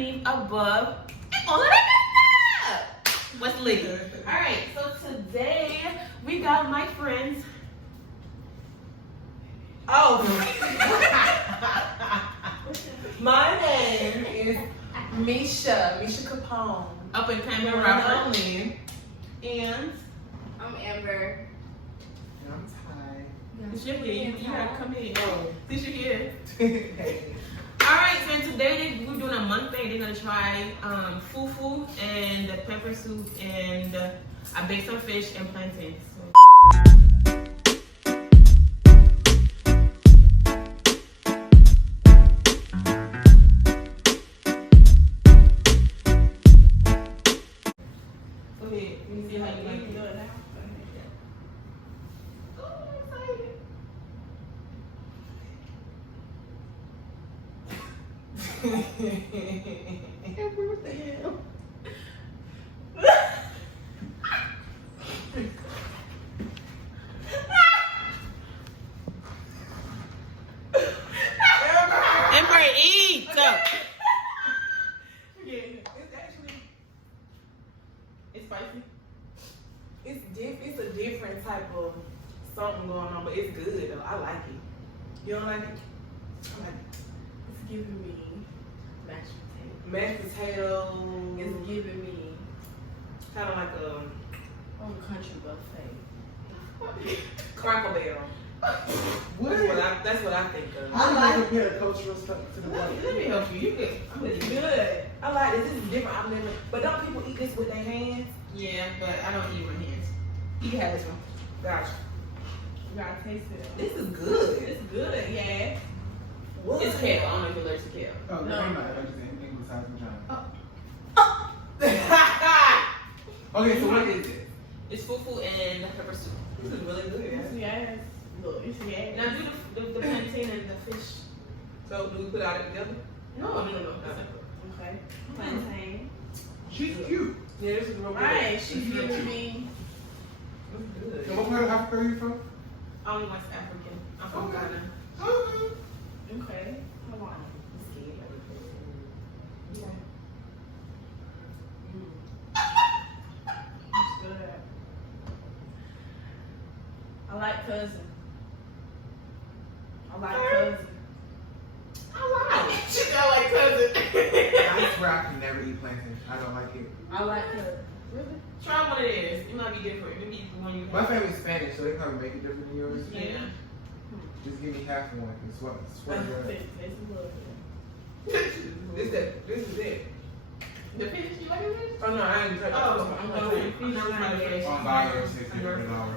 underneath, above, and all of that stuff. What's lit? Alright, so today we got my friends. Oh, my name is Mesha Capone. Up and coming One rapper. only. And I'm Amber. I'm Ty. it's your here. You gotta come in. Oh. Since you're here. Hey. Alright, so today we're doing a mukbang. They're gonna try fufu and the pepper soup, and I baked some fish and plantains. So. Go ahead. Let me see how you like it. Oh, I'm excited. What the hell? Amber, eat! Yeah, it's actually, It's spicy. it's a different type of something going on, but it's good though. I like it. You don't like it? I like it. It's giving me mashed potatoes. Mashed potatoes. It's giving me Kind of like country buffet. Cracker Barrel. That's what I think of. How do you compare cultural stuff to the white? Let me help you. You good. It's good. I like this. This is different. I've never. But don't people eat this with their hands? Yeah, but I don't eat my hands. You can have this one. Gotcha. You gotta taste it. This is good. It's good, yeah. What? It's kale. I don't know if you're allergic to kale. Oh, No. no, I just anything besides vagina. Oh. Okay, so what is it? It's fufu and pepper soup. This is really good. It's yes. Look, it's yes. Now do the plantain and the fish. So do we put all that together? No. Okay. Plantain. She's cute. Yeah, this is real good. Right, she's giving me. It's So good. what part of Africa are you from? I'm West African. I'm from Okay. Ghana. Okay. Okay. Come on. Yeah. It's good. I like cousin. I like cousin. She got like cousin. I swear I can never eat plantain. I don't like it. I like cousin. Really? Try what it is. It might be different. Maybe the one you My have. family's Spanish, so they probably make it different than yours. Yeah. Just give me half one. It's what? Taste a little bit. This is it. The fish, you like the fish? Oh no, I ain't tried that. Oh, I'm not Okay. trying to fish. On buy yours, $60 an hour.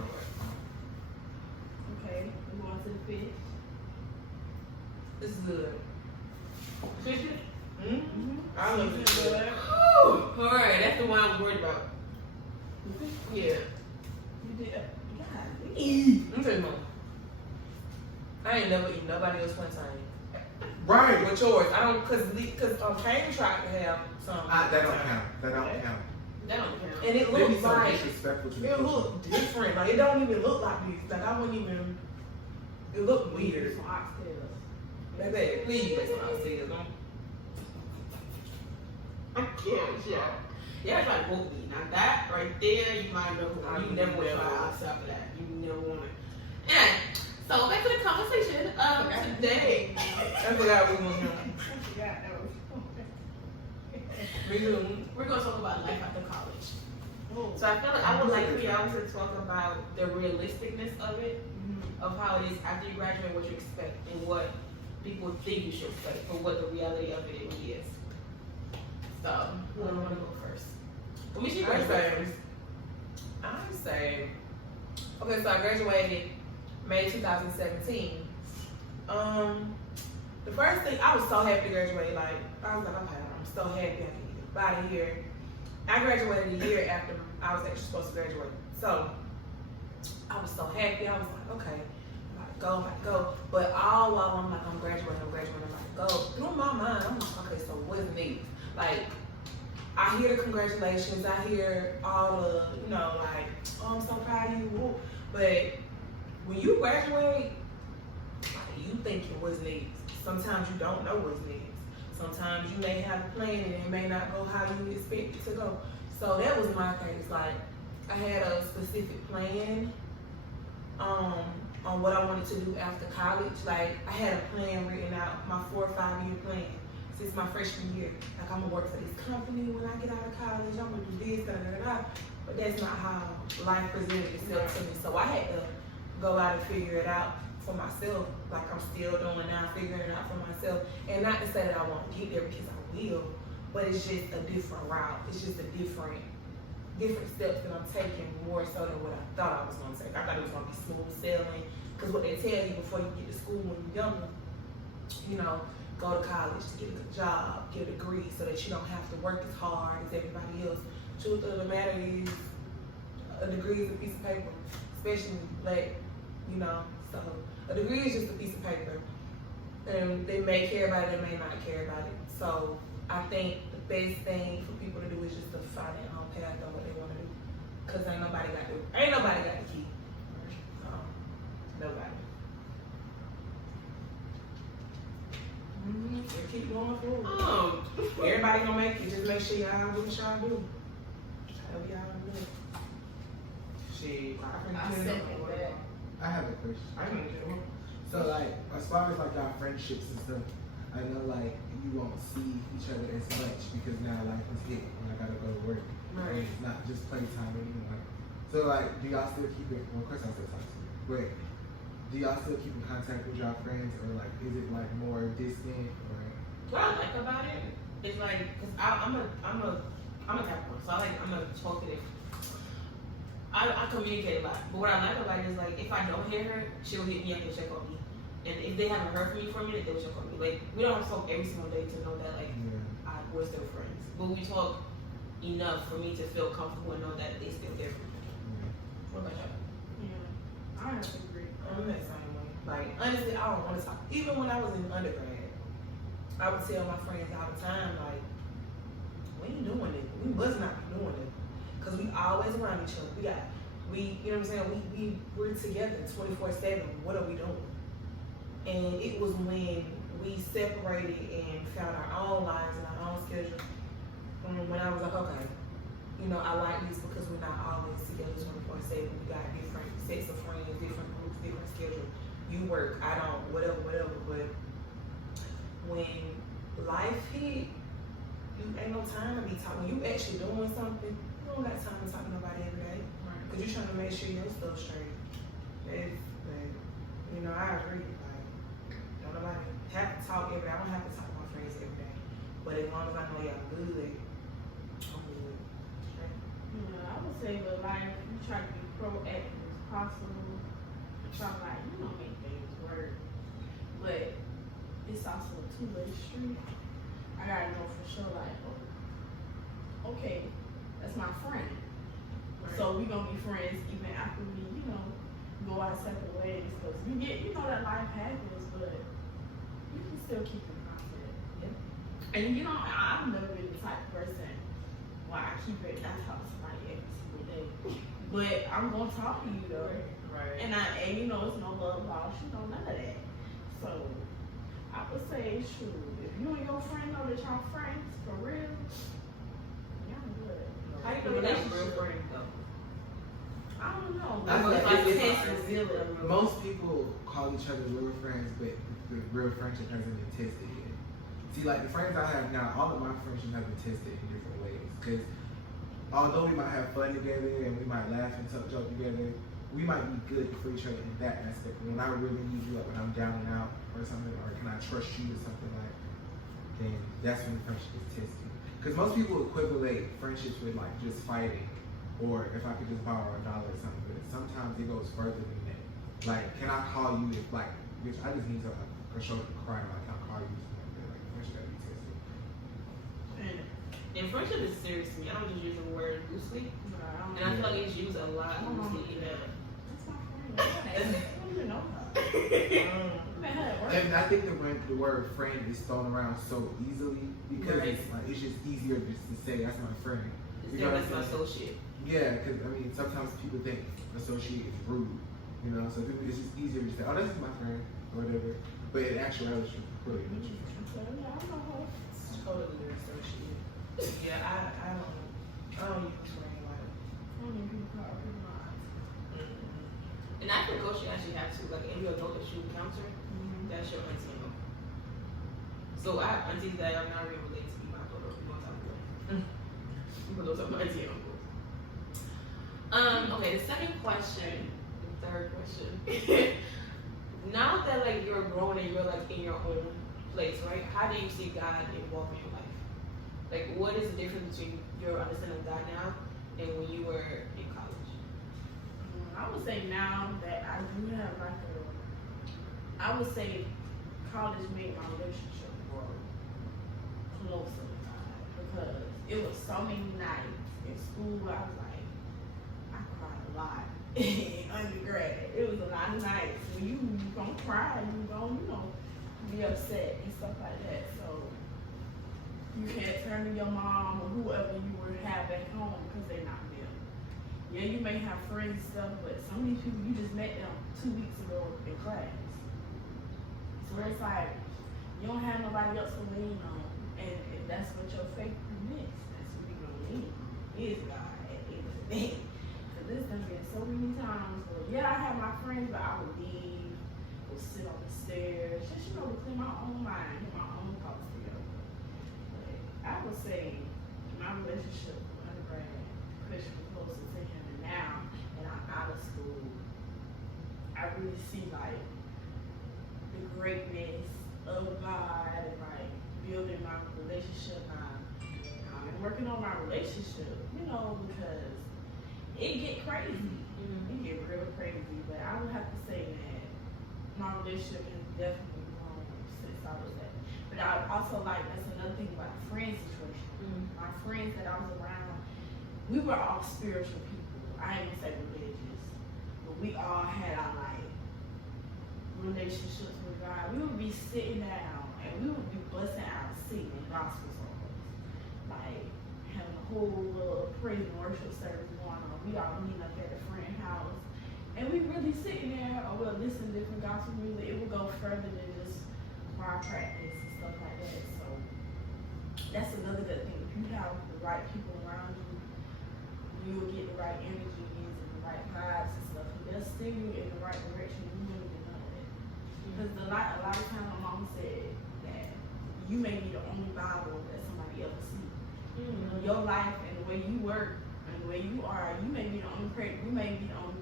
Okay. We going to the fish. This is good. Fish? Mm-hmm. I love It's this. good. Alright, that's the one I was worried about. Yeah. You did. God. Let me tell you, Mom. I ain't never eaten nobody else plantain. Right. With yours, I don't, cause Kane tried to have some. That don't count. That don't count. That don't count. And it They be looks so like disrespectful to the it culture. looked different. Like it don't even look like this. Like I wouldn't even. It looked weird. Some oxtails. Baby, please make some oxtails. Don't. Yeah. Yeah, it's like goat meat. Now that right there, you might know. You never would try outside of that. You never want it. And so back to the conversation today. I forgot we was doing. Yeah, that was. Me too. We're gonna talk about life after college. Oh. So I feel like I would like for y'all to talk about the realisticness of it, of how it is after you graduate, what you expect, and what people think you should expect, or what the reality of it really is. So, who do I want to go first? Let me see I first. say, okay, so I graduated May 2017. The first thing, I was so happy to graduate. Like, I was like, okay, I'm so happy I can get out of here. I graduated a year after I was actually supposed to graduate. So, I was so happy. I was like, okay, I'm about to go. But all while I'm like, I'm graduating, I'm about to go. Through my mind, I'm like, okay, so what is next? Like, I hear the congratulations, I hear all the, like, oh, I'm so proud of you. Woo. But when you graduate, you thinking what's next. Sometimes you don't know what's next. Sometimes times you may have a plan and it may not go how you expect it to go. So that was my case. Like, I had a specific plan on what I wanted to do after college. Like, I had a plan written out, my 4 or 5 year plan since my freshman year. Like, I'm gonna work for this company when I get out of college. I'm gonna do this, da da da. But that's not how life presented itself to me. So I had to go out and figure it out for myself, like I'm still doing now, figuring it out for myself. And not to say that I won't get there, because I will, but it's just a different route. It's just a different steps that I'm taking, more so than what I thought I was gonna take. I thought it was gonna be smooth sailing, because what they tell you before you get to school when you're younger, you know, go to college to get a good job, get a degree, so that you don't have to work as hard as everybody else. Truth of the matter is, a degree is a piece of paper, especially black, you know. So a degree is just a piece of paper, and they may care about it, they may not care about it. So I think the best thing for people to do is just to find their own path on what they want to do, cause ain't nobody got the key. Nobody. So keep going forward. Everybody gonna make it. Just make sure y'all do what y'all do. However y'all do it. I second that. I have a question. I can do it. So like, as far as like y'all friendships and stuff, I know like you won't see each other as much because now life is hit when I gotta go to work. Right. And it's not just playtime anymore. So like, do y'all still keep it? Well, of course I still talk to you. But do y'all still keep in contact with y'all friends, or like, is it like more distant or? What I like about it is like, cause I'm a Capricorn, so I'm gonna talk to them. I communicate a lot, but what I like about it is like, if I don't hear her, she'll hit me up and check on me. And if they haven't heard from me for a minute, they'll check on me. Like, we don't have to talk every single day to know that like, we're still friends. But we talk enough for me to feel comfortable and know that they still care for me. What about y'all? Yeah, I have to agree. I'm that same way. Like, honestly, I don't want to talk. Even when I was in undergrad, I would tell my friends all the time, like, we ain't doing it. We must not be doing it. Because we always around each other. You know what I'm saying? We're together 24/7. What are we doing? And it was when we separated and found our own lives and our own schedule. When I was like, okay, you know, I like this because we're not always together 24/7. We got different sets of friends, different groups, different schedules. You work, I don't, whatever. But when life hit, you ain't no time to be talking. When you actually doing something, you don't got time to talk to nobody every day. Because you're trying to make sure your stuff's straight. You know, I agree. Like, don't nobody have to talk every day. I don't have to talk to my friends every day. But as long as I know y'all good, I'm good. Yeah, I would say with life, you try to be proactive as possible. Try to like, you know, make things work. But it's also a two-way street. I gotta know for sure, like, oh, okay, that's my friend. Right. So we gonna be friends even after we, you know, go our separate ways. Because we get, you know, that life happens, but you can still keep in contact. Yeah. And you know, I've never been the type of person where I keep it, I talk to somebody every single day. But I'm gonna talk to you though. Right. And you know, it's no love lost, you know, none of that. So I would say, shoot, if you and your friend know that y'all friends for real, y'all good. How you The know that's relationship real friend though? I don't know. I feel It's like like it's- test reveal it. Most people call each other real friends, but the real friendship hasn't been tested yet. See, like the friends I have now, all of my friendships have been tested in different ways. Because although we might have fun together and we might laugh and joke together, we might be good for each other in that aspect. But when I really need you up and I'm down and out or something, or can I trust you or something like, then that's when the friendship is tested. Because most people equivalent friendships with like just fighting, or if I could just borrow $1 or something. But sometimes it goes further than that. Like, can I call you if like, bitch, I just need to show you crying, like, can I call you? Something like that. Like, friendship gotta be tested. And friendship is serious to me. I don't just use the word loosely. And I feel like it's used a lot loosely. That's my friend. I don't even know her. Met her at work. And I think the word friend is thrown around so easily because Right. it's just easier just to say that's my friend. Instead of that's my associate. Yeah, because I mean sometimes people think associate is rude, you know. So people, it's just easier to say, oh, this is my friend or whatever. But in actuality, it's really not your friend. So, yeah, I know her. Yeah, I don't use ring light. I don't even people call it lines. And I think she actually have to, like, every adult that you encounter, that's your auntie and uncle. So I have aunties that are not really related to me, but I thought those people type of way. But those are my auntie and uncles. Okay, the second question, the third question. Now that like you're grown and you're like in your own place, right? How do you see God involved in your life? Like, what is the difference between your understanding of God now and when you were in college? I would say now that I do have like I would say college made my relationship grow closer to God because it was so many nights in school where I was like, I cried a lot in undergrad. It was a lot of nights when you gonna cry, you gonna, be upset and stuff like that. So you can't turn to your mom or whoever you would have at home because they're not there. Yeah, you may have friends and stuff, but some of these people you just met them 2 weeks ago in class. So it's like you don't have nobody else to lean on, and if that's what your faith permits, that's what you're gonna lean on. Is God at the end of the day? Because there's done been so many times where I have my friends, but I would leave, or sit on the stairs, just to clear my own mind, get my own thoughts together. But I would say my relationship with undergrad pushed me closer to him, and now that I'm out of school, I really see like the greatness of God and like building my relationship. I'm working on my relationship, because it get crazy. It get real crazy. But I would have to say that my relationship has definitely grown since I was there. But I also that's another thing about the friend situation. My friends that I was around, we were all spiritual people. I ain't gonna say religious, but we all had our relationships with God. We would be sitting down and we would be busting out singing gospel songs, like having a whole little praise and worship service going on. We all meet up at a friend's house, and we really sitting there, or we'll listen to different gospel music. It would go further than just choir practice and stuff like that. So that's another good thing. If you have the right people around you, you will get the right energies and the right vibes and stuff. They'll steer you in the right direction. You wouldn't even know it. Because a lot of times my mom said that you may be the only Bible that somebody else sees. Your life and the way you work and the way you are, you may be the only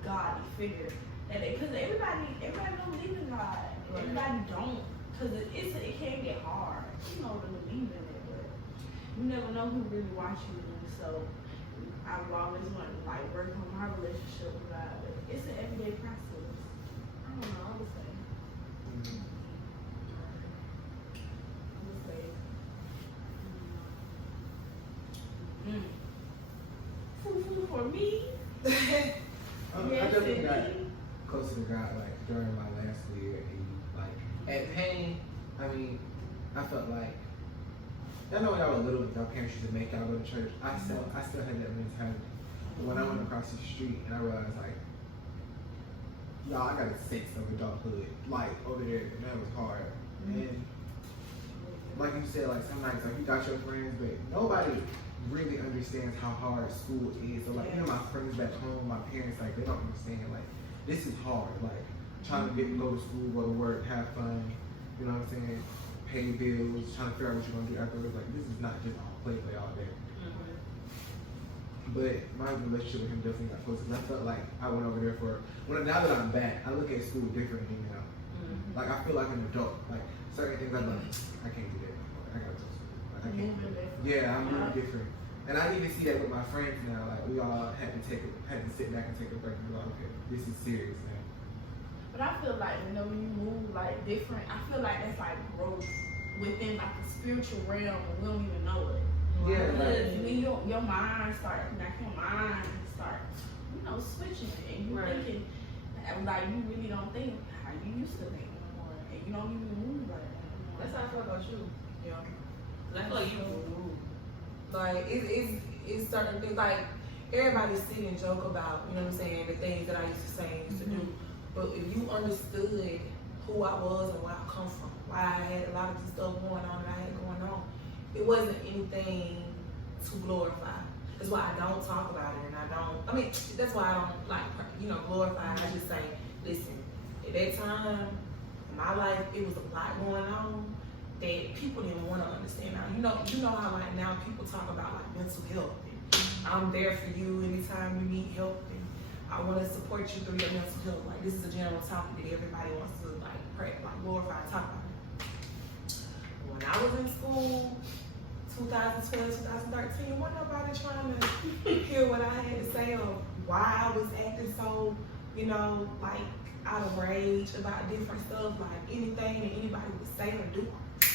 godly figure. Because everybody don't believe in God. Everybody don't. Because it can get hard, to believe in it. But you never know who really watching you. So I've always wanted to work on my relationship with God. But it's an everyday process. I don't know. I would say. For me, I definitely got closer to God during my last school year. At Payne, I felt like, I know when y'all were little, y'all parents used to make y'all go to church. I still had that mentality. But when I went across the street and I realized y'all, I got a sense of adulthood, over there, and that was hard. And like you said, some nights, you got your friends, but nobody really understands how hard school is. So my friends back home, my parents, they don't understand, this is hard. Trying to go to school, go to work, have fun, you know what I'm saying? Pay bills, trying to figure out what you're gonna do afterwards. This is not just all play all day. But my relationship with him definitely got closer. I felt like I went over there now that I'm back, I look at school differently now. I feel like an adult. Certain things I'm I can't do that anymore. I gotta go to school. I can't do that. Yeah, I'm really different. And I need to see that with my friends now. We all had to sit back and take a break and be like, okay, this is serious now. But I feel like when you move different, I feel like that's growth within the spiritual realm, and we don't even know it. Yeah. Because when your mind starts, switching, and you thinking, you really don't think how you used to think anymore, and you don't even move like that anymore. That's how I feel about you. Yeah. I feel like you move. It's certain things everybody sit and joke about, you know what I'm saying, the things that I used to say and used to do. But if you understood who I was and where I come from, why I had a lot of the stuff going on that I had going on, it wasn't anything to glorify. That's why I don't talk about it, and that's why I don't like, glorify. I just say, listen, at that time in my life, it was a lot going on that people didn't want to understand. Now, you know how like now people talk about like mental health. And I'm there for you anytime you need help, and I want to support you through your mental health. Like this is a general topic that everybody wants to like pray, like glorify, and talk about. When I was in school, 2012, 2013, wasn't nobody trying to hear what I had to say or why I was acting so, like out of rage about different stuff, like anything that anybody would say or do,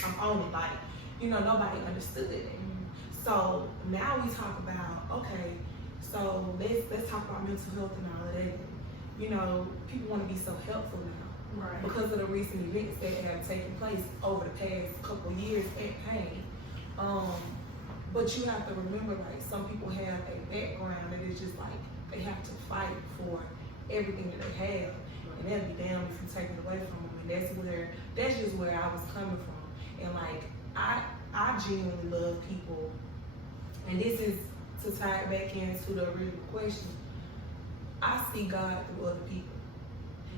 I'm on it. Like, nobody understood it. So now we talk about, okay, so let's talk about mental health and all of that. People want to be so helpful now. Right. Because of the recent events that have taken place over the past couple of years at Pain. But you have to remember, like, some people have a background that is just like, they have to fight for everything that they have. And that'd be damned if you take it away from them. And that's just where I was coming from. And like, I genuinely love people. And this is to tie it back into the original question. I see God through other people.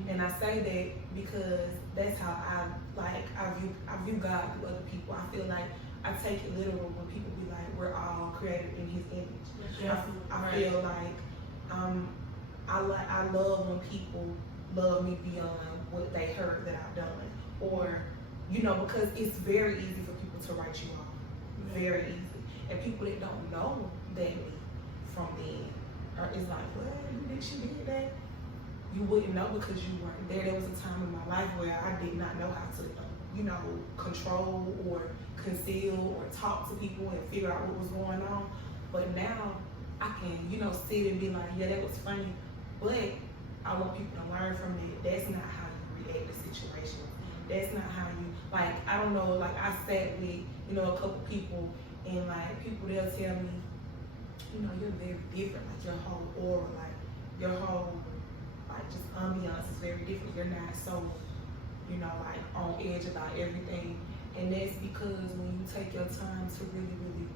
And I say that because that's how I view God through other people. I feel like I take it literal when people be like, we're all created in His image. I feel like I love when people love me beyond what they heard that I've done, or because it's very easy for people to write you off, very easy, and people that don't know that me from then it's like, well, she did that. You wouldn't know because you weren't there. There was a time in my life where I did not know how to, control or conceal or talk to people and figure out what was going on. But now I can, sit and be like, yeah, that was funny. But I want people to learn from it. That's not how you react to situations. That's not how you, like, I don't know, like I sat with, a couple people and like people, they'll tell me, you're very different. Like your whole aura, like your whole, like just ambiance is very different. You're not so, like on edge about everything. And that's because when you take your time to really, really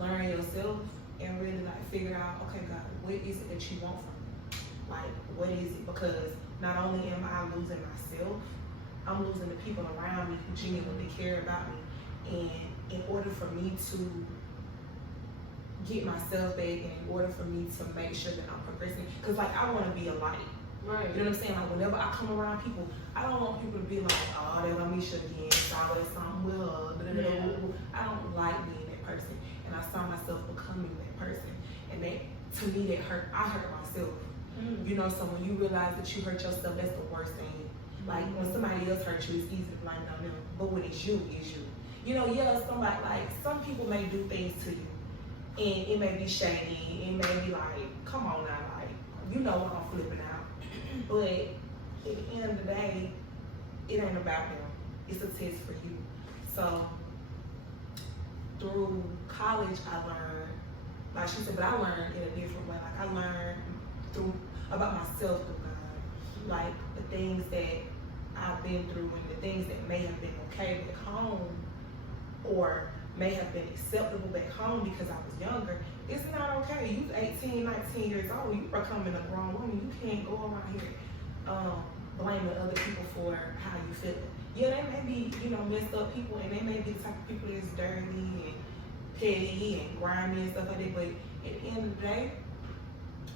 learn yourself and really like figure out, okay, God, what is it that you want from me? Like, what is it? Because not only am I losing myself, I'm losing the people around me who genuinely care about me. And in order for me to get myself back, and in order for me to make sure that I'm progressing, because like I want to be a light. Right. You know what I'm saying? Like whenever I come around people, I don't want people to be like, oh, there's Mesha again, it's always something with her. I don't like being that person, and I saw myself becoming that person, and that to me that hurt. I hurt myself. So when you realize that you hurt yourself, that's the worst thing. Like when somebody else hurts you, it's easy to blame it on them, but when it's you, it's you. Somebody, like some people may do things to you, and it may be shady, it may be like, come on now, like I'm flipping out. But at the end of the day, it ain't about them. It's a test for you. So through college, I learned, like she said, but I learned in a different way. Like I learned about myself through God, like the things that I've been through and the things that may have been okay back home, or may have been acceptable back home because I was younger. It's not okay. You 18, 19 years old, you are becoming a grown woman. You can't go around here blaming other people for how you feel. Yeah, they may be, messed up people, and they may be the type of people that's dirty and petty and grimy and stuff like that, but at the end of the day,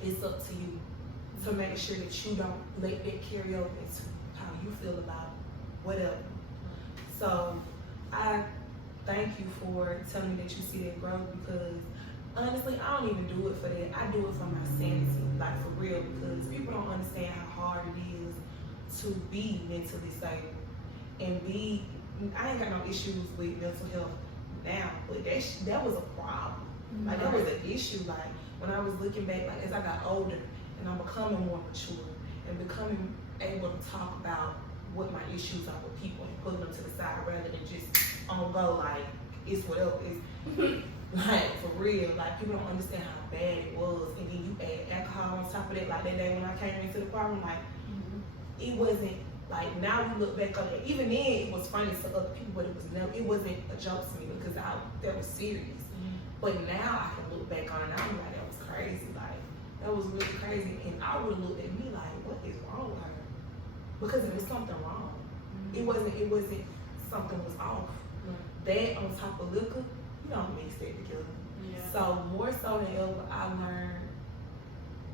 it's up to you to make sure that you don't let that carry over into how you feel about whatever. So I thank you for telling me that you see that growth, because honestly, I don't even do it for that. I do it for my sanity, like for real, because people don't understand how hard it is to be mentally stable and I ain't got no issues with mental health now, but that was a problem. Like that was an issue. Like when I was looking back, like as I got older and I'm becoming more mature and becoming able to talk about what my issues are with people and putting them to the side rather than just on go like it's whatever it's like for real. Like people don't understand how bad it was, and then you add alcohol on top of that. Like that day when I came into the courtroom, like it wasn't like, now we look back on it. Even then, it was funny to other people, but it wasn't a joke to me because that was serious. But now I can look back on it and I'm like, that was crazy. Like, that was really crazy. And I would have looked at me like, what is wrong with her? Because it was something wrong. It wasn't something was off. That on top of liquor, you don't mix that together. Yeah. So more so than ever, I learned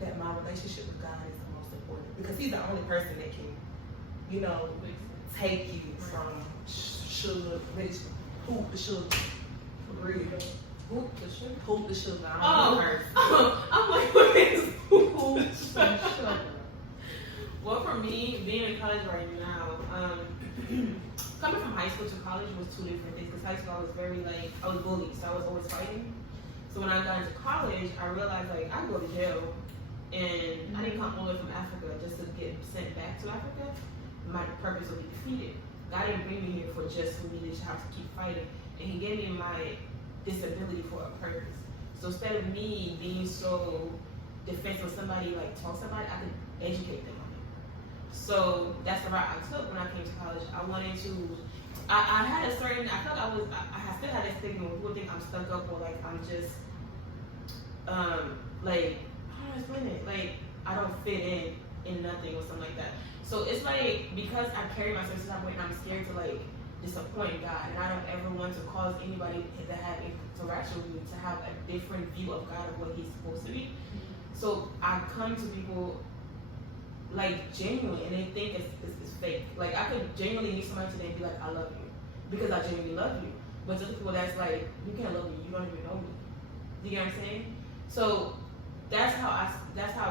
that my relationship with God is the most important. Because he's the only person that can, you know, take you from sugar, hoop the sugar, for real. Hoop the sugar. I'm like, what is hoop the sugar? Well, for me, being in college right now, coming from high school to college was two different things. Because high school, I was bullied, so I was always fighting. So when I got into college, I realized like I could go to jail, and I didn't come all the way from Africa just to get sent back to Africa. My purpose would be defeated. God didn't bring me here for just for me to have to keep fighting, and He gave me my disability for a purpose. So instead of me being so defensive, somebody like talk somebody, I could educate them on it. So that's the route I took when I came to college. I wanted to. I had a certain. I felt I still had that stigma. People think I'm stuck up or like I'm just like how do I explain it? Like I don't fit in nothing or something like that. So it's like because I carry myself some way and I'm scared to like disappoint God, and I don't ever want to cause anybody that have interaction with me to have a different view of God of what He's supposed to be. So I come to people like genuinely, and they think it's fake. Like I could genuinely meet somebody today and be like, I love you, because I genuinely love you. But to people that's like, you can't love me, you don't even know me. You get what I'm saying? So that's how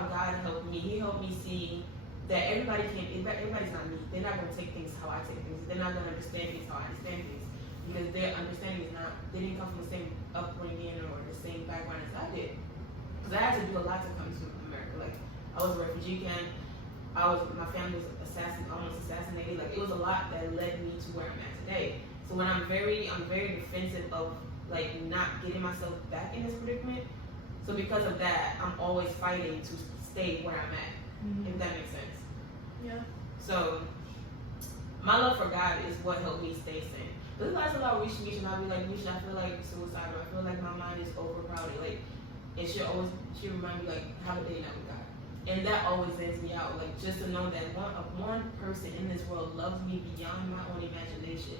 God helped me. He helped me see that everybody's not me. They're not gonna take things how I take things. They're not gonna understand things how I understand things, because their understanding is not. They didn't come from the same upbringing or the same background as I did. Because I had to do a lot to come to America. Like I was a refugee camp. My family was almost assassinated. Like it was a lot that led me to where I'm at today. So when I'm very defensive of like not getting myself back in this predicament. So because of that, I'm always fighting to stay where I'm at. If that makes sense. Yeah. So my love for God is what helped me stay sane. There's a lot of Misha, and I'll be like, Misha, I feel like suicidal. I feel like my mind is overcrowded. Like, and she'll remind me like, have a day night with God. And that always ends me out. Like just to know that one person in this world loves me beyond my own imagination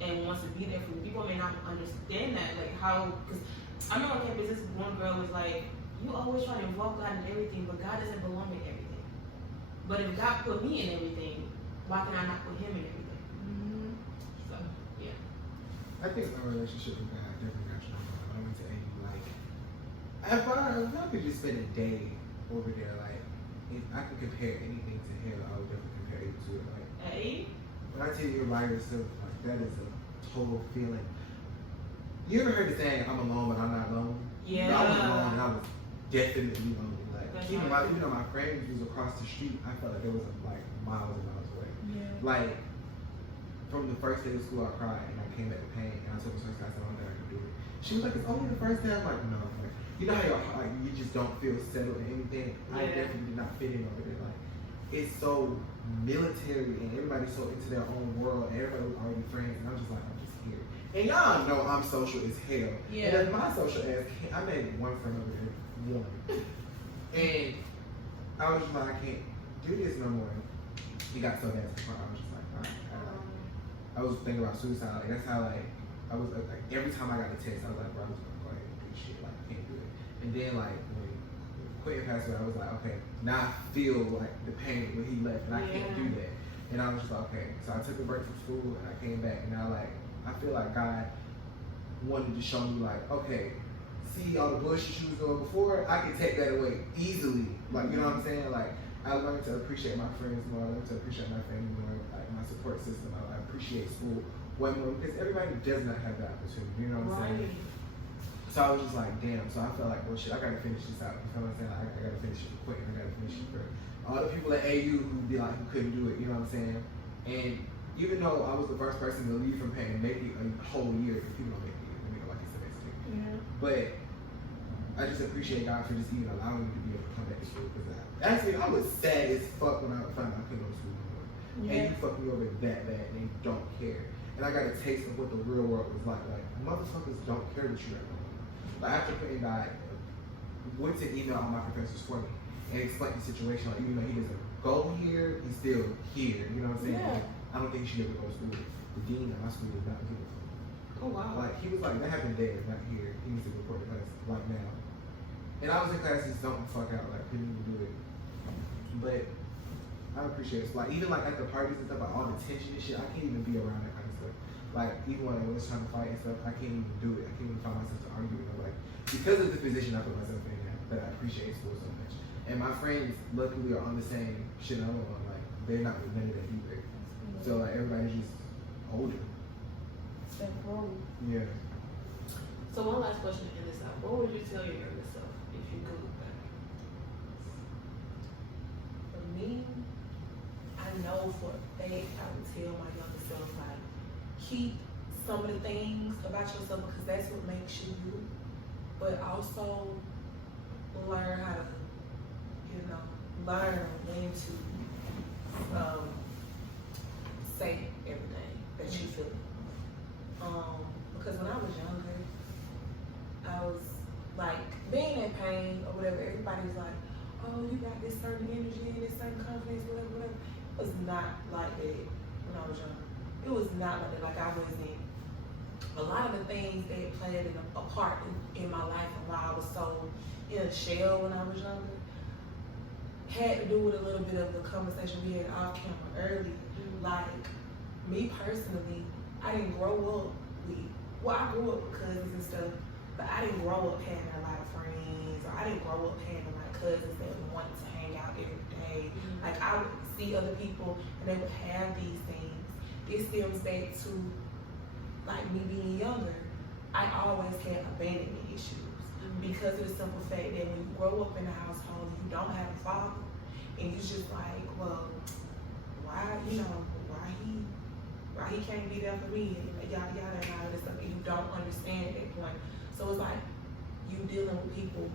and wants to be there for me. People may not understand that, like how, because I remember on campus, this one girl was like, you always try to involve God in everything, but God doesn't belong in everything. But if God put me in everything, why can I not put Him in everything? So, yeah. I think my relationship with God definitely got stronger when I went to AU. Like, if I could just spend a day over there, like, if I could compare anything to Him, I would definitely compare it to it. Like, Hey? when I tell you you're by yourself, like, that is a total feeling. You ever heard the saying, I'm alone, but I'm not alone? Yeah. I was alone, and I was definitely lonely. Like, That's even right. my friends was across the street, I felt like there was like miles and miles away. Yeah. Like, from the first day of school, I cried, and I came back to pain, and I told my sister, I said, oh, no, I can do it. She was like, it's only the first day. I'm like, no. Like, you know how like, you just don't feel settled in anything? Yeah. I definitely did not fit in over there. Like, it's so military, and everybody's so into their own world, and everybody was already friends, and I'm just like, I'm just here. And y'all know I'm social as hell. Yeah. And my social ass, I made one friend over there, one. And I was just like, I can't do this no more. He got so bad to the point, I was just like, I was thinking about suicide. Like, that's how, like, I was, like, every time I got a text, I was like, bro, I'm just gonna go ahead and do this shit. Like, I can't do it. And then, like, when Quentin passed away, I was like, okay, now I feel, like, the pain when he left, and I can't do that. And I was just like, okay. So I took a break from school, and I came back, and now, like, I feel like God wanted to show me, like, okay, see all the bullshit you was doing before, I can take that away easily. Like, you know what I'm saying? Like, I learned to appreciate my friends more, I learned to appreciate my family more, like my support system. I appreciate school way more, because everybody does not have that opportunity, you know what I'm saying? So I was just like, damn. So I felt like, well, shit, I gotta finish this out. You know what I'm saying? Like, I gotta finish it quick, I gotta finish it for all the people at AU who be like, who couldn't do it, you know what I'm saying? And even though I was the first person to leave from Penn and make it a whole year, because people don't make it, they make it like a semester. Yeah. But I just appreciate God for just even allowing me to be able to come back to school, because actually I was sad as fuck when I found out I couldn't go to school anymore. Yeah. And you fucked me over that bad and you don't care. And I got a taste of what the real world was like. Like, motherfuckers don't care that you're at home. Like after putting that, went to email all my professors for me and explain the situation. Like even though he doesn't go here, he's still here. You know what I'm saying? Yeah. Like, I don't think he should be able to go to school. The dean of my school is not here. Oh wow. Like he was like, that happened there, not here. He needs to report to class right now. And I was in class, he's don't fuck out, like couldn't even do it. But I appreciate it. Like even like at the parties and stuff, like all the tension and shit, I can't even be around that kind of stuff. Like even when I was trying to fight and stuff, I can't even do it. I can't even find myself to argue with them. Like because of the position I put myself in now, that I appreciate school so much. And my friends luckily are on the same shit I'm on. Like they're not with none of that either. So like everybody's just older. Step forward. Yeah. So one last question to end this out. What would you tell your younger self if you could look back? For me, I know for a fact I would tell my younger self, like, keep some of the things about yourself because that's what makes you you. But also learn how to, learn when to say everything that you feel. Because when I was younger, I was like being in pain or whatever. Everybody's like, "Oh, you got this certain energy and this certain confidence, whatever." It was not like that when I was younger. It was not like that. Like I wasn't. A lot of the things that played a part in my life and why I was so in a shell when I was younger had to do with a little bit of the conversation we had off camera earlier. Like me personally, I didn't grow up with. Well, I grew up with cousins and stuff, but I didn't grow up having a lot of friends, or I didn't grow up having like cousins that wanted to hang out every day. Like I would see other people and they would have these things. It stems back to like me being younger. I always had abandonment issues because of the simple fact that when you grow up in a household, you don't have a father, and you just like, well, why he can't be there for me, and yada yada and all this stuff, and you don't understand that point. So it's like you dealing with people.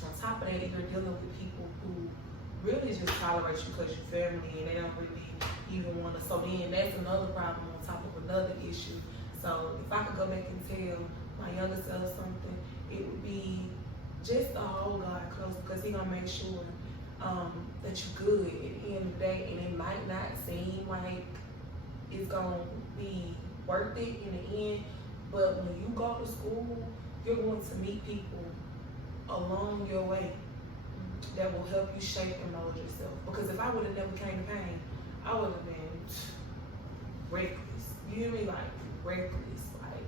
On top of that, you're dealing with people who really just tolerate you because you're family, and they don't really even want to. So then that's another problem on top of another issue. So if I could go back and tell my younger self something, it would be just to hold God close because He gonna make sure that you're good at the end of the day, and it might not seem like it's gonna be worth it in the end, but when you go to school, you're going to meet people along your way that will help you shape and mold yourself. Because if I would have never came to pain, I would have been reckless. You hear me? Like reckless. Like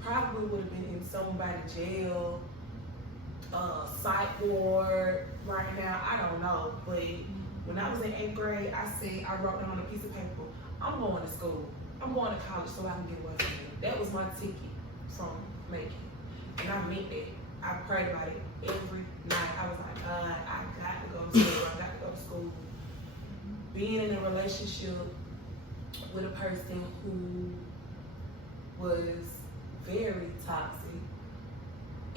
probably would have been in somebody's jail, psych ward right now. I don't know. But when I was in 8th grade, I wrote down on a piece of paper, I'm going to school. I'm going to college so I can get away from it. That was my ticket from making. And I meant that. I prayed about it every night. I was like, God, I got to go to school. I got to go to school. Being in a relationship with a person who was very toxic,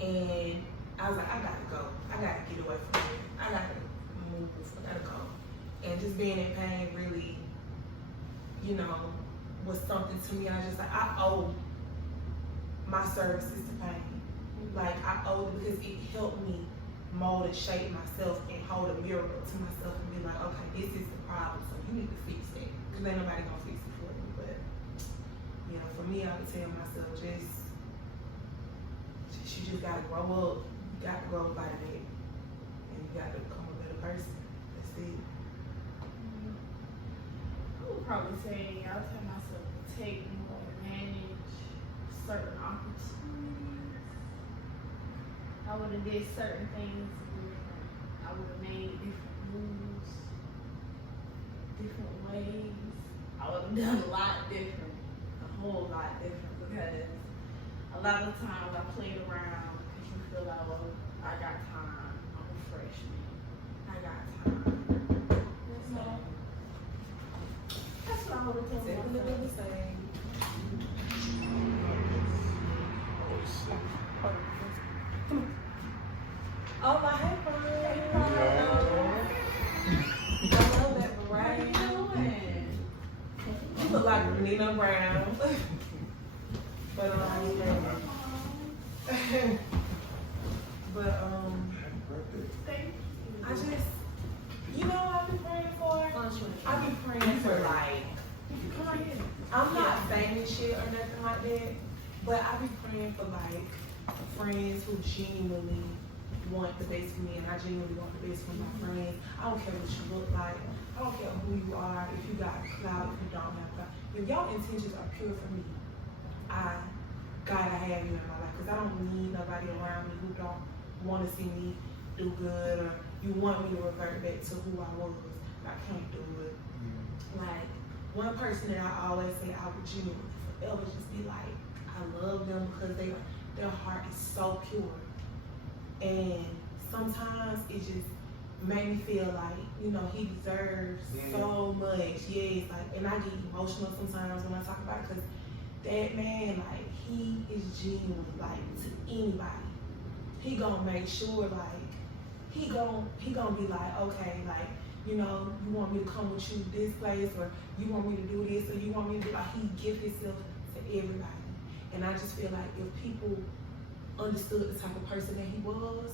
and I was like, I got to go. I got to get away from it. I got to move. I got to go. And just being in pain really, was something to me. And I just like, I owe my services to pain. Like I owe it because it helped me mold and shape myself and hold a mirror up to myself and be like, okay, this is the problem, so you need to fix that. Because ain't nobody gonna fix it for me. But for me, I would tell myself just you just gotta grow up. You got to grow up by the neck, and you got to become a better person. That's it. I would probably say I'll tell myself to take more advantage of certain opportunities. I would have did certain things different. I would have made different moves, different ways. I would have done a lot different, a whole lot different, because a lot of times I played around because you feel like, well, I got time. I'm a freshman. I got time. So that's what I would have told Definitely myself. the same. Oh, my headphones. I love that variety. You look like Nina Brown. But But Happy birthday. Thank I just, you know what I've been praying for? I've been praying for like, Come on in. I'm not saying shit or nothing like that, but I've been praying for like friends who genuinely want the best for me, and I genuinely want the best for my friends. I don't care what you look like. I don't care who you are, if you got clout, if you don't have clout. If y'all intentions are pure for me, I gotta have you in my life, because I don't need nobody around me who don't want to see me do good, or you want me to revert back to who I was. I can't do it. Like, one person that I always say I would genuinely forever just be like, I love them because their heart is so pure. And sometimes it just made me feel like, you know, he deserves so much. Yes, like, and I get emotional sometimes when I talk about it, because that man, like, he is genuine, like, to anybody. He gonna make sure, like, he gonna be like, okay, like, you know, you want me to come with you to this place, or you want me to do this, or you want me to do, like, he give himself to everybody. And I just feel like if people understood the type of person that he was,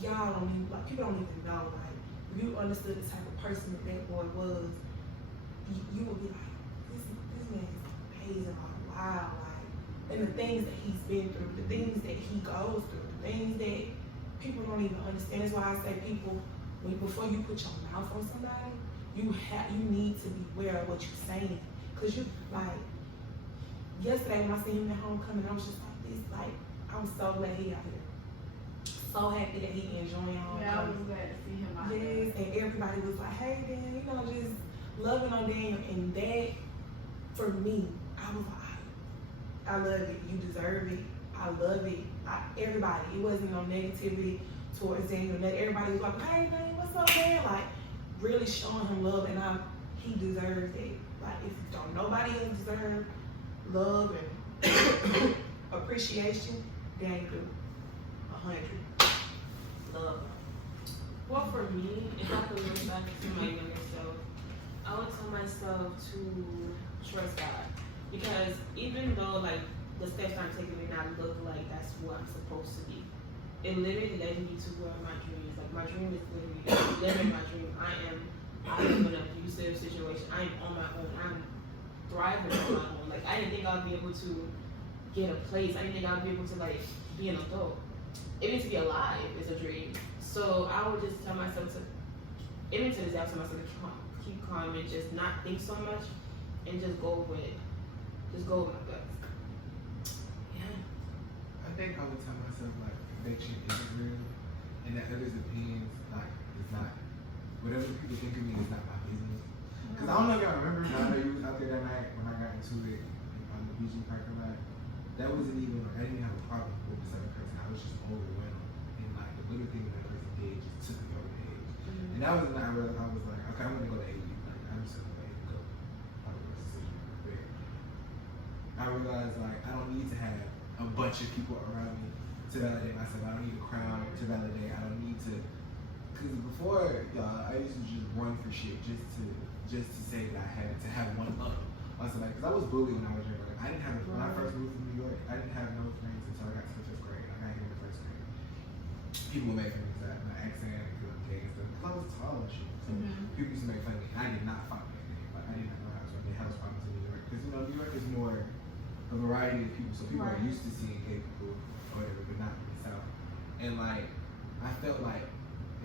y'all don't even, like, people don't even know, like, if you understood the type of person that that boy was, you would be like, this man is amazing, like, wow, like, and the things that he's been through, the things that he goes through, the things that people don't even understand. That's why I say people, before you put your mouth on somebody, you need to be aware of what you're saying. Cause you, like, yesterday when I seen him at homecoming, I was just like, this, like, I'm so glad he out here. So happy that he enjoying homecoming. Yeah, I was glad to see him out there. Yes, and everybody was like, hey, Dan, you know, just loving on Daniel. And that, for me, I was like, I love it. You deserve it. I love it. Everybody, it wasn't no negativity towards Daniel. Everybody was like, hey, man, what's up, man? Like, really showing him love, and he deserves it. Like, if don't nobody else deserve love and appreciation, Daniel do. 100. Love. Well, for me, if I could look back to my younger self, I would tell myself to trust God. Because even though, like, the steps I'm taking may not look like that's what I'm supposed to be, it literally led me to where my dream is. Like, my dream is literally living my dream. I am in an abusive situation. I am on my own. I'm thriving on my own. Like, I didn't think I'd be able to get a place. I didn't think I'd be able to, like, be an adult. Even to be alive is a dream. So I would just tell myself to, even to this day, I tell myself to keep calm and just not think so much and just go with it. Just go with my gut. Yeah. I think I would tell myself, like, perfection isn't real, and that others' opinions, like, is not, whatever people think of me is not my business. Because I don't know if y'all remember, but I know you was out there that night when I got into it on the BG parking lot. That wasn't even, I didn't even have a problem with the second person. I was just overwhelmed. And, like, the little thing that person did just took me over the edge. And that was when I realized, I was like, okay, I'm gonna go to AU. Like, I'm just gonna let it go. I realized, like, I don't need to have a bunch of people around me to validate myself. I don't need a crowd to validate. I don't need to, because before, y'all, I used to just run for shit just to say that I had to have one up. Also, like, because I was bullied when I was younger. Like, I didn't have, when I first moved from New York, I didn't have no friends until I got to the fifth grade. I got here in the first grade. People would make fun of me because my accent and because I'm gay and stuff. Because I was tall and shit. So people used to make fun of me. I did not fight back then. Like, I did not know how to run the house problems in New York. Because, you know, New York is more a variety of people. So people are used to seeing gay people or whatever, but not in the South. And, like, I felt like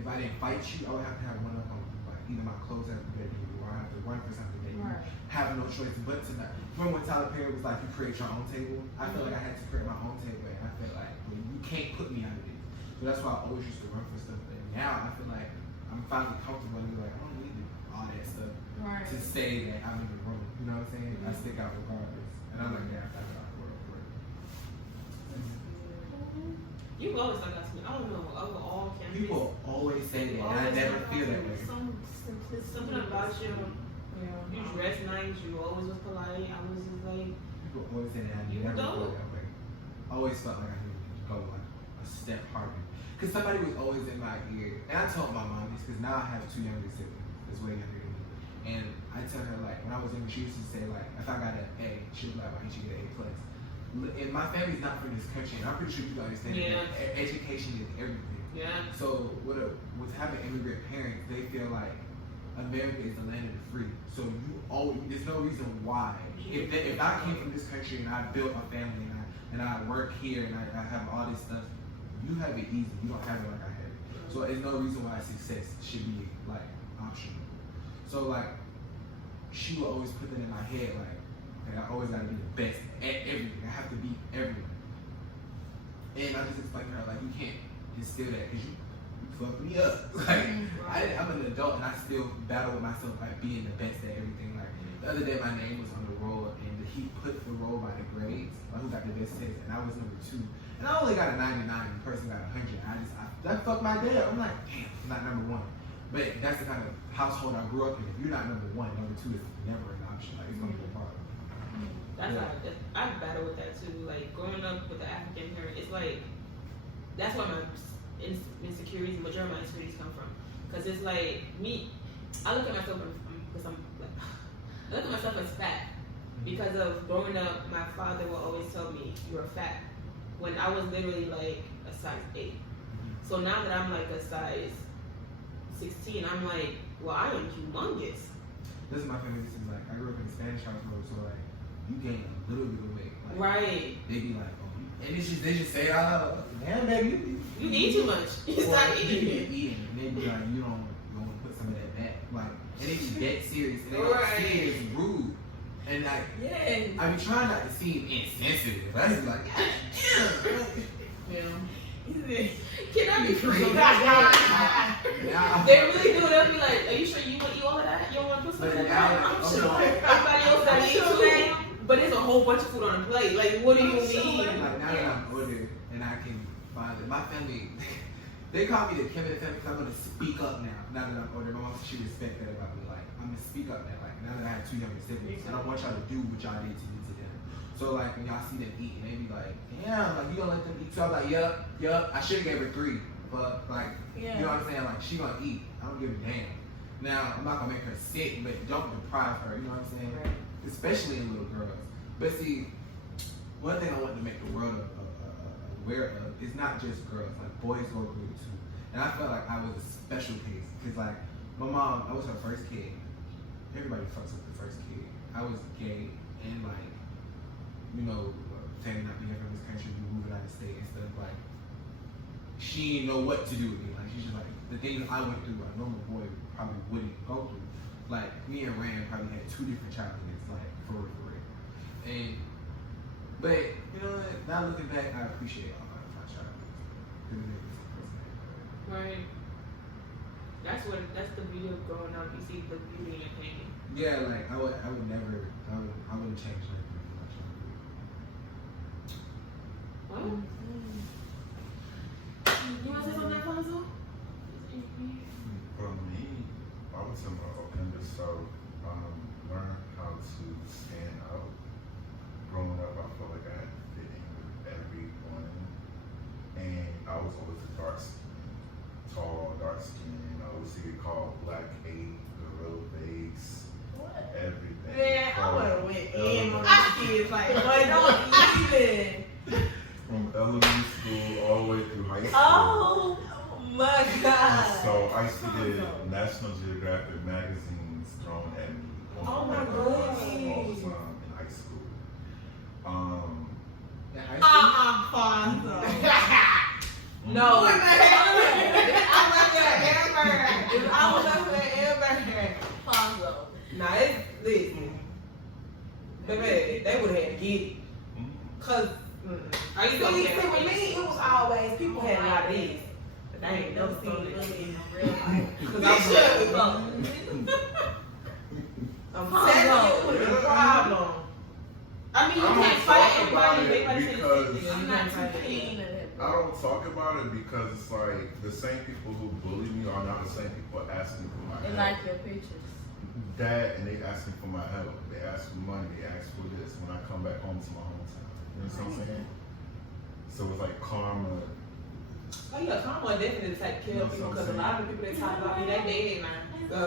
if I didn't fight you, I would have to have one up on you. Like, either my clothes have to be better than you, or I have to run for something that you have no choice but to not. Remember when Tyler Perry was like, you create your own table? I felt like I had to create my own table, and I felt like, well, you can't put me out of this. So that's why I always used to run for stuff. And now I feel like I'm finally comfortable and be like, I don't need all that stuff to say that I'm in the room. You know what I'm saying? I stick out regardless. And I'm like, yeah, I got work. You always like that to me. I don't know. Over all campus. People always say that, and I never feel that way. Something about you. You dress nice. You always was polite. I was just like. People always say that. I You never don't? feel that way. I always felt like I needed to go like a step harder. Because somebody was always in my ear. And I told my mom this because now I have 2 younger siblings. That's way younger than me. And I tell her, like, when I was younger, she used to say, like, if I got an A, she was like, why didn't you get an A+. and my family's not from this country, and I'm pretty sure you can understand that education is everything. Yeah. So with having immigrant parents, they feel like America is the land of the free. So there's no reason why. If I came from this country and I built a family and I work here and I have all this stuff, you have it easy. You don't have it like I have it. So there's no reason why success should be like optional. So like she would always put that in my head, like I always gotta be the best at everything. I have to be everyone. And I just explained to her, like, you can't instill that because you fucked me up. Like, I'm an adult and I still battle with myself, like, being the best at everything. Like, the other day my name was on the roll and he put the roll by the grades, like, who got the best test, and I was number 2. And I only got a 99 and the person got 100. That fucked my day up. I'm like, damn, I'm not number 1. But that's the kind of household I grew up in. If you're not number 1, number 2 is never an option. Like, it's gonna be a problem. I battle with that too. Like growing up with the African parent, it's like that's where my insecurities, majority of my insecurities come from. Cause it's like me, I look at myself I look at myself as fat because of growing up. My father will always tell me you're fat when I was literally like a size 8. So now that I'm like a size 16, I'm like, well, I am humongous. This is my family. This is like I grew up in a Spanish household, so like. You gain a little bit of weight. Like, right. They be like, oh, and they just say, man, baby, you eat too much. You stop eating. And they be like, you don't want to put some of that back. Like, and they be that serious. And they right. see it as rude. And like, I be trying not to seem insensitive. I just be like, can I be free? They really do. They'll be like, are you sure you want to eat all of that? You don't want to put some of that back? I'm sure. Everybody else got to eat too. But there's a whole bunch of food on the plate. Like, what do you mean? Like, now that I'm older and I can find it, my family, they call me the Kevin family because I'm going to speak up now. Now that I'm older, my mom said she respect that about me. Like, I'm going to speak up now. Like, now that I have 2 younger siblings, I don't want y'all to do what y'all did to me to them. So, like, when y'all see them eating, they be like, damn, like, you gonna let them eat? So I'm like, yup. I should have gave her 3. But, like, you know what I'm saying? Like, she gonna eat. I don't give a damn. Now, I'm not gonna make her sick, but don't deprive her. You know what I'm saying? Right. Especially in little girls. But see, one thing I want to make the world aware of is not just girls, like boys go through it too. And I felt like I was a special case because like my mom, I was her first kid. Everybody fucks up the first kid. I was gay and like, you know, family not being from this country, moving out of state and stuff. Like, she didn't know what to do with me. Like, she's just like the things I went through, a normal boy probably wouldn't go through. Like me and Rand probably had 2 different childhoods, like for real. But you know what? Now looking back, I appreciate all my childhood. Right. That's the beauty of growing up. You see the beauty in pain. Yeah, like I wouldn't change nothing in my childhood. What? You want to say something, Alfonso? For me, I would say my oldest self learn how to stand out. Growing up, I felt like I had to fit in with everyone, and I was always a dark skin, tall, dark skin. I always get called Black A, Gorilla Base, everything. Man, I would have went in on these kids like, boy, don't even. From elementary school all the way through high school. Oh my God. So I used to get National Geographic magazines thrown at me. Oh my all the goodness. time in high school. Fonzo. No. I was up there ever. Fonzo. Nah, listen. Baby, they would have had to get it. Cause Are you see, going with me, it was always people had a lot of these. But I ain't never seen it. Cause I'm telling you, it was a problem. I mean, you I don't can't fight talk about everybody. it Everybody because says I'm not too keen on it. I don't talk about it because it's like the same people who bully me are not the same people asking for my They help. like your pictures. That and they asking for my help. They ask for money. They ask for this when I come back home to my hometown. You know what I'm saying? So it's like karma. Oh yeah, karma definitely take care of people because a lot of the people that talk about me, they dead now. So,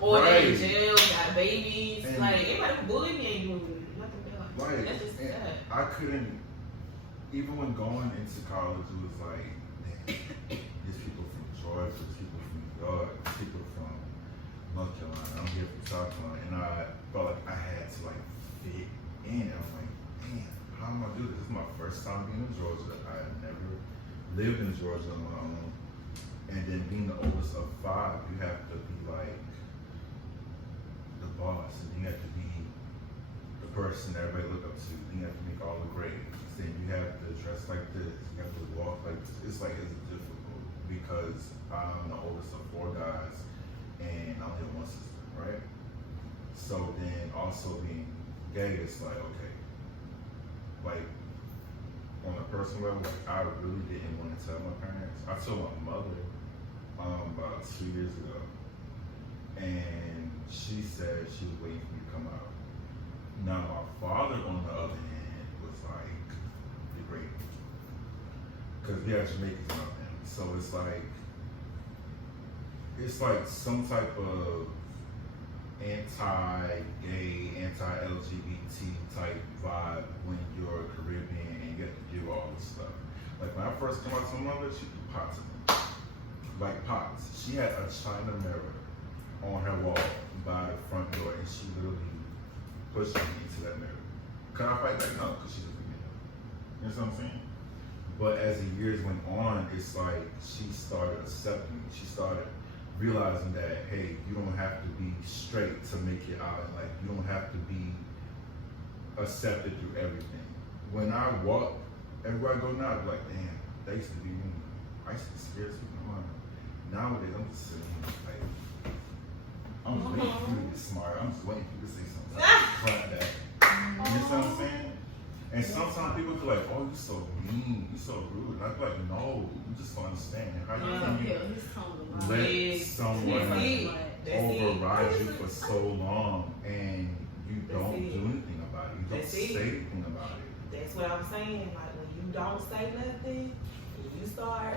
or they Right. in jail, got babies. And- like, anybody who bullied me ain't doing nothing bad. Like, That's just and sad. I couldn't, even when going into college, it was like, man, there's people from Georgia, there's people from New York, there's people from North Carolina, I'm here from South Carolina, and I felt like I had to like fit in. I was like, man, how am I do this? This is my first time being in Georgia. I had never lived in Georgia on my own. And then being the oldest of 5, you have to be like the boss, and you have to be the person that everybody look up to. Then you have to make all the grades. Then you have to dress like this. You have to walk like this. It's like it's difficult because I'm the oldest of 4 guys, and I only have 1 sister, right? So then also being gay, it's like okay, like on a personal level, like I really didn't want to tell my parents. I told my mother about 2 years ago, and she said she was waiting for me to come out. Now my father, on the other hand, was like the great, because we have Jamaicans in our family, so it's like some type of anti-gay, anti-LGBT type vibe when you're Caribbean and you have to do all this stuff. Like when I first came out to my mother, she threw pots at me. Like pots. She had a china mirror on her wall by the front door, and she literally pushed me into that mirror. Could I fight back? No, because she's a female. You know what I'm saying? But as the years went on, it's like she started accepting me. She started realizing that, hey, you don't have to be straight to make it out. Like, you don't have to be accepted through everything. When I walk, everywhere I go now, I'm like, damn, they used to be me. I used to be scared to come on. Nowadays, I'm just sitting here like, I'm just waiting for you to get smart. I'm just waiting for you to say something like that. You know what I'm saying? And sometimes people feel like, oh, you're so mean, you're so rude. And I'm like, no, you just don't understand. How you can let someone override you for so long and you don't do anything about it. You don't say anything about it. That's what I'm saying. Like when you don't say nothing, you start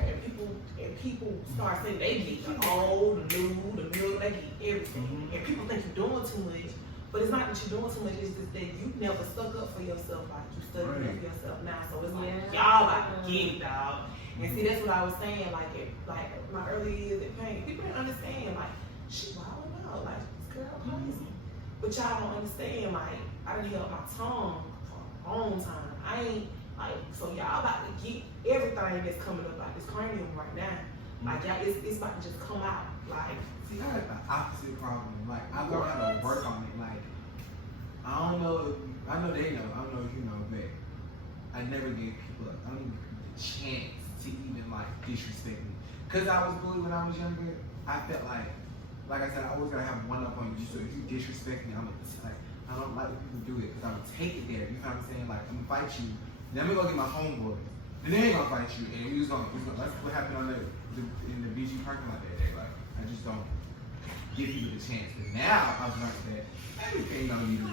and people start saying they get the old, the new, the middle, they get everything. And people think you're doing too much, but it's not that you're doing too much. It's just that you never stuck up for yourself like you stuck up for yourself now. So it's like y'all about to get it, dog. And see, that's what I was saying. Like my early years at Pain, people didn't understand. Like she wilding out, like this girl crazy. But y'all don't understand. Like I done held my tongue for a long time. I ain't. Like, so y'all about to get everything that's coming up like this cranium right now. Like y'all, it's about to just come out. Like, see, I had the opposite problem. Like, I learned how to work on it. Like, I don't know. I know they know. I don't know if you know, but I never gave people. I don't even give people the chance to even like disrespect me. Cause I was bullied when I was younger. I felt like I said, I always gotta have one up on you. So if you disrespect me, I'm like, I don't like when people do it because I would take it there. You know what I'm saying? Like, I'm gonna fight you. Then I'm gonna go get my homeboys. Then they ain't gonna fight you, and we just gonna that's what happened on in the BG parking lot that day. Like I just don't give people the chance. But now I've learned that everything don't need to